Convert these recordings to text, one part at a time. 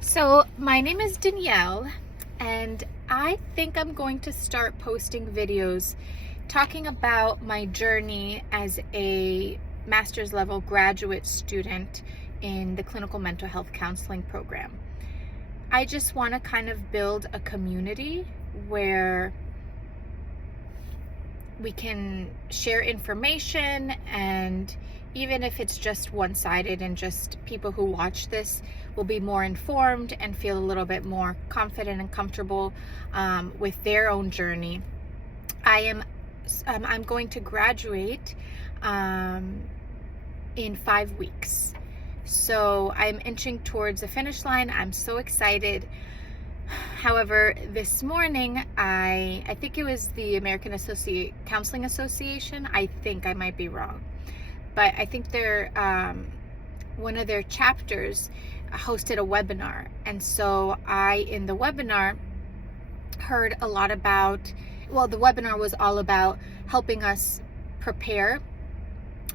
So my name is Danielle, and I think I'm going to start posting videos talking about my journey as a master's level graduate student in the clinical mental health counseling program. I just want to kind of build a community where we can share information, and even if it's just one-sided and just people who watch this will be more informed and feel a little bit more confident and comfortable with their own journey. I'm going to graduate in 5 weeks. So I'm inching towards the finish line. I'm so excited. However, this morning, I think it was the American Counseling Association. I think I might be wrong, but I think they're one of their chapters hosted a webinar, and so in the webinar heard a lot about. Well, the webinar was all about helping us prepare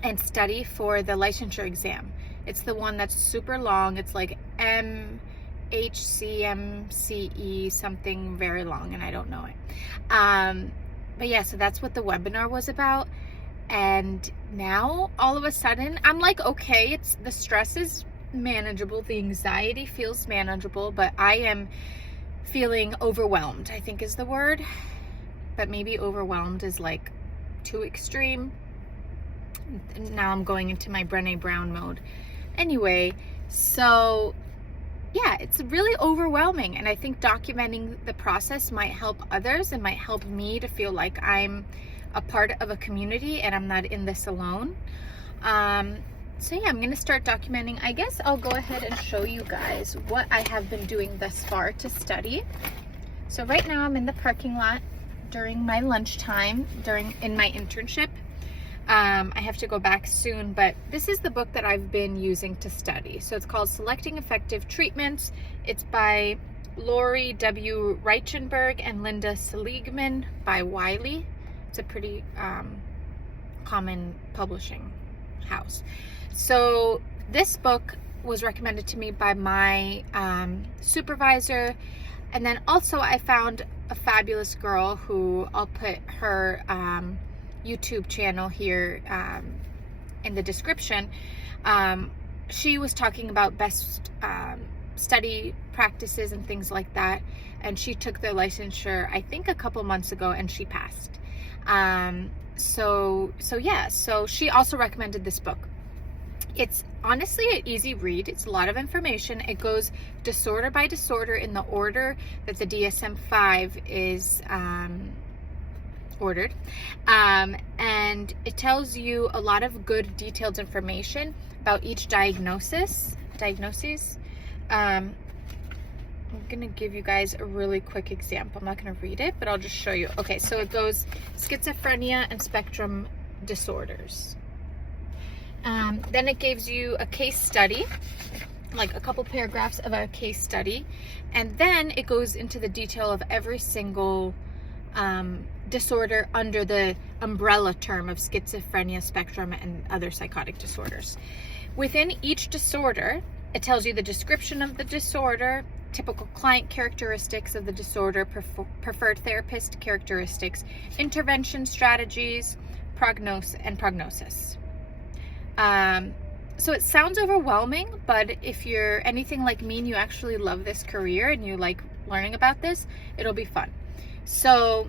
and study for the licensure exam. It's the one that's super long. It's like NCMHCE, something very long, and I don't know it. But yeah, so that's what the webinar was about. And now all of a sudden I'm like, okay, the stress is manageable, the anxiety feels manageable, but I am feeling overwhelmed, I think is the word. But maybe overwhelmed is like too extreme. Now I'm going into my Brené Brown mode. Anyway, so yeah, it's really overwhelming, and I think documenting the process might help others and might help me to feel like I'm a part of a community and I'm not in this alone. So yeah, I'm gonna start documenting. I guess I'll go ahead and show you guys what I have been doing thus far to study. So right now I'm in the parking lot during my lunchtime, in my internship. I have to go back soon, but this is the book that I've been using to study. So it's called Selecting Effective Treatments. It's by Lori W. Reichenberg and Linda Seligman by Wiley. It's a pretty common publishing house. So this book was recommended to me by my supervisor, and then also I found a fabulous girl who I'll put her YouTube channel here in the description. She was talking about best study practices and things like that, and she took the licensure I think a couple months ago, and she passed. So she also recommended this book. It's honestly an easy read. It's a lot of information. It goes disorder by disorder in the order that the DSM-5 is ordered, and it tells you a lot of good detailed information about each diagnoses. I'm gonna give you guys a really quick example. I'm not gonna read it, but I'll just show you. Okay, so it goes schizophrenia and spectrum disorders. Then it gives you a case study, like a couple paragraphs of a case study, and then it goes into the detail of every single disorder under the umbrella term of schizophrenia, spectrum, and other psychotic disorders. Within each disorder, it tells you the description of the disorder, typical client characteristics of the disorder, preferred therapist characteristics, intervention strategies, prognosis. So it sounds overwhelming, but if you're anything like me and you actually love this career and you like learning about this, it'll be fun. So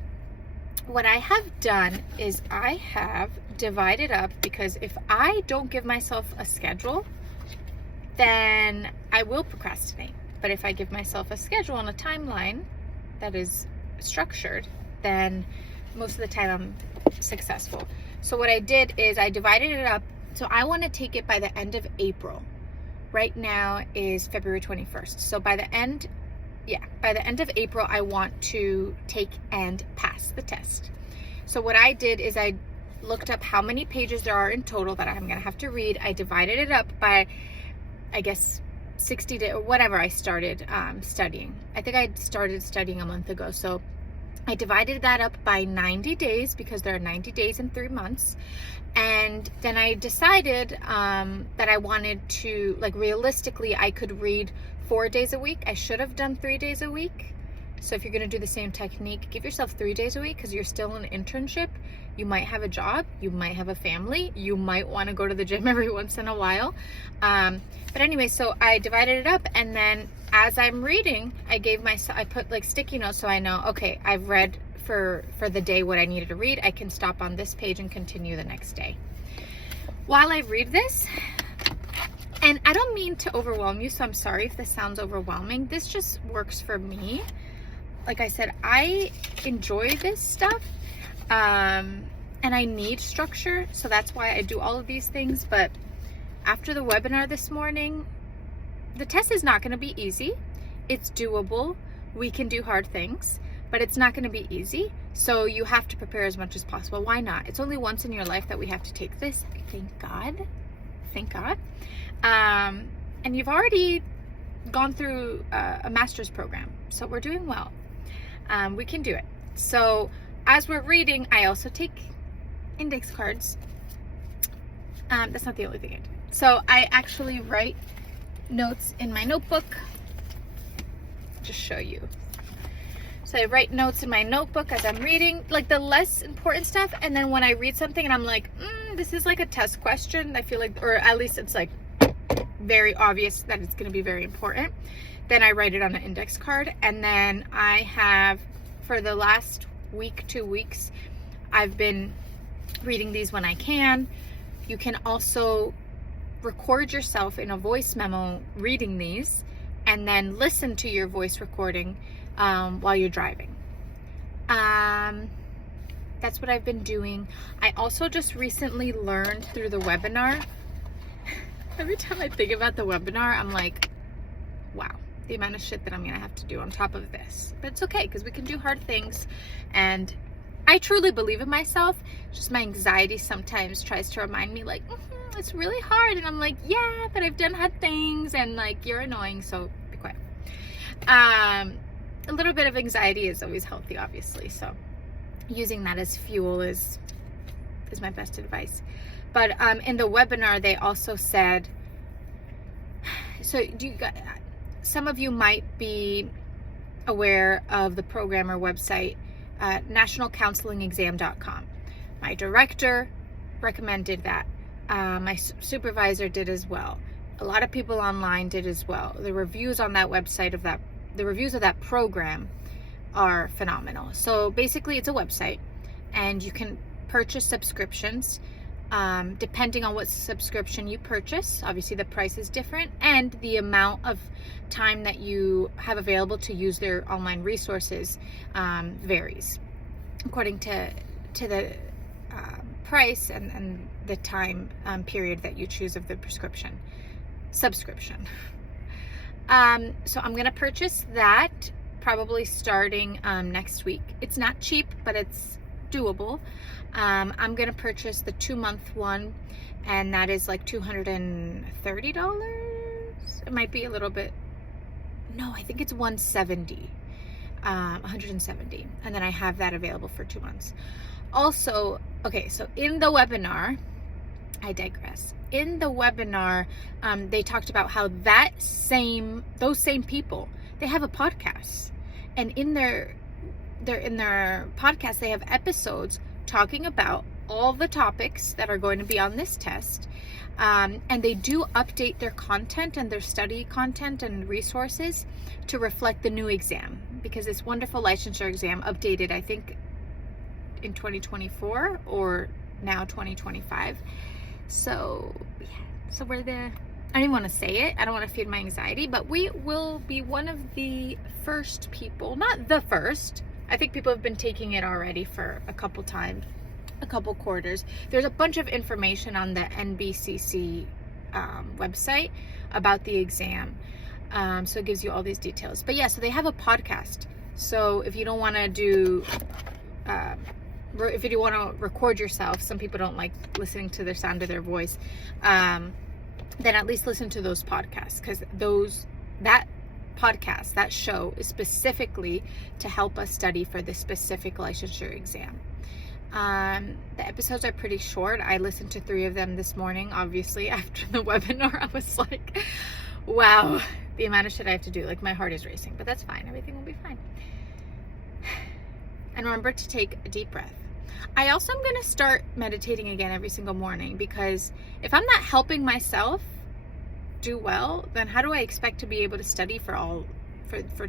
what I have done is I have divided up, because if I don't give myself a schedule, then I will procrastinate. But if I give myself a schedule and a timeline that is structured, then most of the time I'm successful. So what I did is I divided it up. So I want to take it by the end of April. Right now is February 21st. So by the end of April, I want to take and pass the test. So what I did is I looked up how many pages there are in total that I'm going to have to read. I divided it up by, I guess, 60 to whatever I started studying. I think I started studying a month ago. So I divided that up by 90 days because there are 90 days in 3 months. And then I decided that I wanted to, like, realistically, I could read 4 days a week. I should have done 3 days a week. So if you're going to do the same technique, give yourself 3 days a week because you're still in an internship. You might have a job. You might have a family. You might want to go to the gym every once in a while. But anyway, so I divided it up, and then as I'm reading, I put like sticky notes so I know, okay, I've read for the day what I needed to read. I can stop on this page and continue the next day. While I read this, and I don't mean to overwhelm you, so I'm sorry if this sounds overwhelming. This just works for me. Like I said, I enjoy this stuff, and I need structure, so that's why I do all of these things. But after the webinar this morning, the test is not going to be easy. It's doable. We can do hard things, but it's not going to be easy. So you have to prepare as much as possible. Why not? It's only once in your life that we have to take this. Thank God. Thank God. And you've already gone through a master's program, so we're doing well. We can do it. So as we're reading, I also take index cards. That's not the only thing I do. So I actually write notes in my notebook. Just show you. So I write notes in my notebook as I'm reading, like the less important stuff. And then when I read something and I'm like, this is like a test question, I feel like, or at least it's like very obvious that it's going to be very important, then I write it on an index card. And then I have, for the last week, 2 weeks, I've been reading these when I can. You can also record yourself in a voice memo reading these, and then listen to your voice recording while you're driving. That's what I've been doing. I also just recently learned through the webinar. Every time I think about the webinar, I'm like, wow, the amount of shit that I'm gonna have to do on top of this. But it's okay, because we can do hard things, and I truly believe in myself. Just my anxiety sometimes tries to remind me, like, it's really hard. And I'm like, yeah, but I've done hard things, and like, you're annoying, so be quiet. A little bit of anxiety is always healthy, obviously. So using that as fuel is my best advice. But in the webinar, they also said, so some of you might be aware of the program or website, nationalcounselingexam.com. My director recommended that. My supervisor did as well. A lot of people online did as well. The reviews on that website the reviews of that program are phenomenal. So basically it's a website, and you can purchase subscriptions depending on what subscription you purchase. Obviously the price is different, and the amount of time that you have available to use their online resources varies according to the price and the time period that you choose of the subscription. So I'm gonna purchase that probably starting next week. It's not cheap, but it's doable. I'm gonna purchase the 2-month one, and that is like $230. It might be a little bit, no, I think it's $170, and then I have that available for 2 months. Also, okay, so in the webinar, I digress. In the webinar, they talked about how those same people, they have a podcast, and in their podcast, they have episodes talking about all the topics that are going to be on this test, and they do update their content and their study content and resources to reflect the new exam, because this wonderful licensure exam updated, I think, in 2024 or now 2025. So yeah, so I don't even want to say it, I don't want to feed my anxiety, but we will be one of the first people, not the first, I think people have been taking it already for a couple quarters. There's a bunch of information on the NCMHCE website about the exam, so it gives you all these details. But yeah, so they have a podcast, so if you don't want to do if you want to record yourself, some people don't like listening to the sound of their voice, then at least listen to those podcasts, because that podcast, that show, is specifically to help us study for this specific licensure exam. The episodes are pretty short. I listened to 3 of them this morning. Obviously, after the webinar, I was like, wow, the amount of shit I have to do. Like, my heart is racing, but that's fine. Everything will be fine. And remember to take a deep breath. I also am going to start meditating again every single morning, because if I'm not helping myself do well, then how do I expect to be able to study for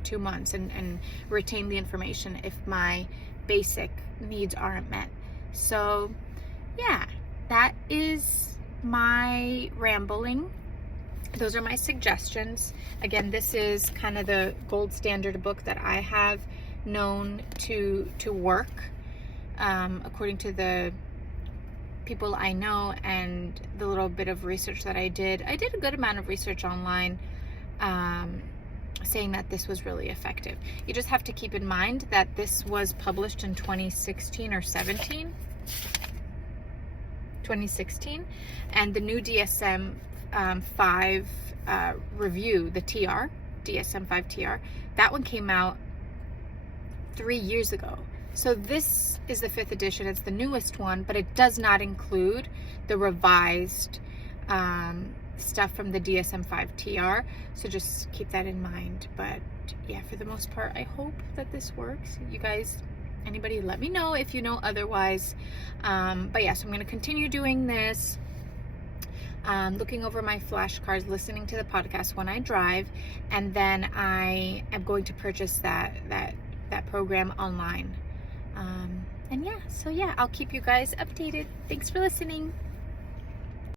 2 months and retain the information if my basic needs aren't met? So yeah, that is my rambling. Those are my suggestions. Again, this is kind of the gold standard book that I have known to work according to the people I know and the little bit of research that I did. I did a good amount of research online saying that this was really effective. You just have to keep in mind that this was published in 2016 or 17. 2016, and the new DSM-5 review, the TR, DSM-5 TR, that one came out 3 years ago. So this is the 5th edition. It's the newest one, but it does not include the revised stuff from the DSM-5 TR. So just keep that in mind. But yeah, for the most part, I hope that this works. You guys, anybody, let me know if you know otherwise. But yeah, so I'm going to continue doing this, looking over my flashcards, listening to the podcast when I drive, and then I am going to purchase that program online. And yeah, so yeah, I'll keep you guys updated. Thanks for listening.